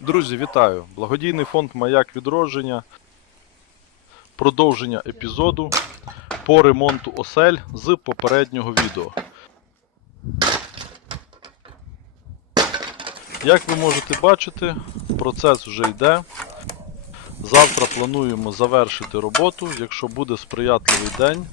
Друзі, вітаю! Благодійний фонд Маяк відродження. Продовження епізоду по ремонту осель з попереднього відео. Як ви можете бачити, процес вже йде. Завтра плануємо завершити роботу. Якщо буде сприятливий день,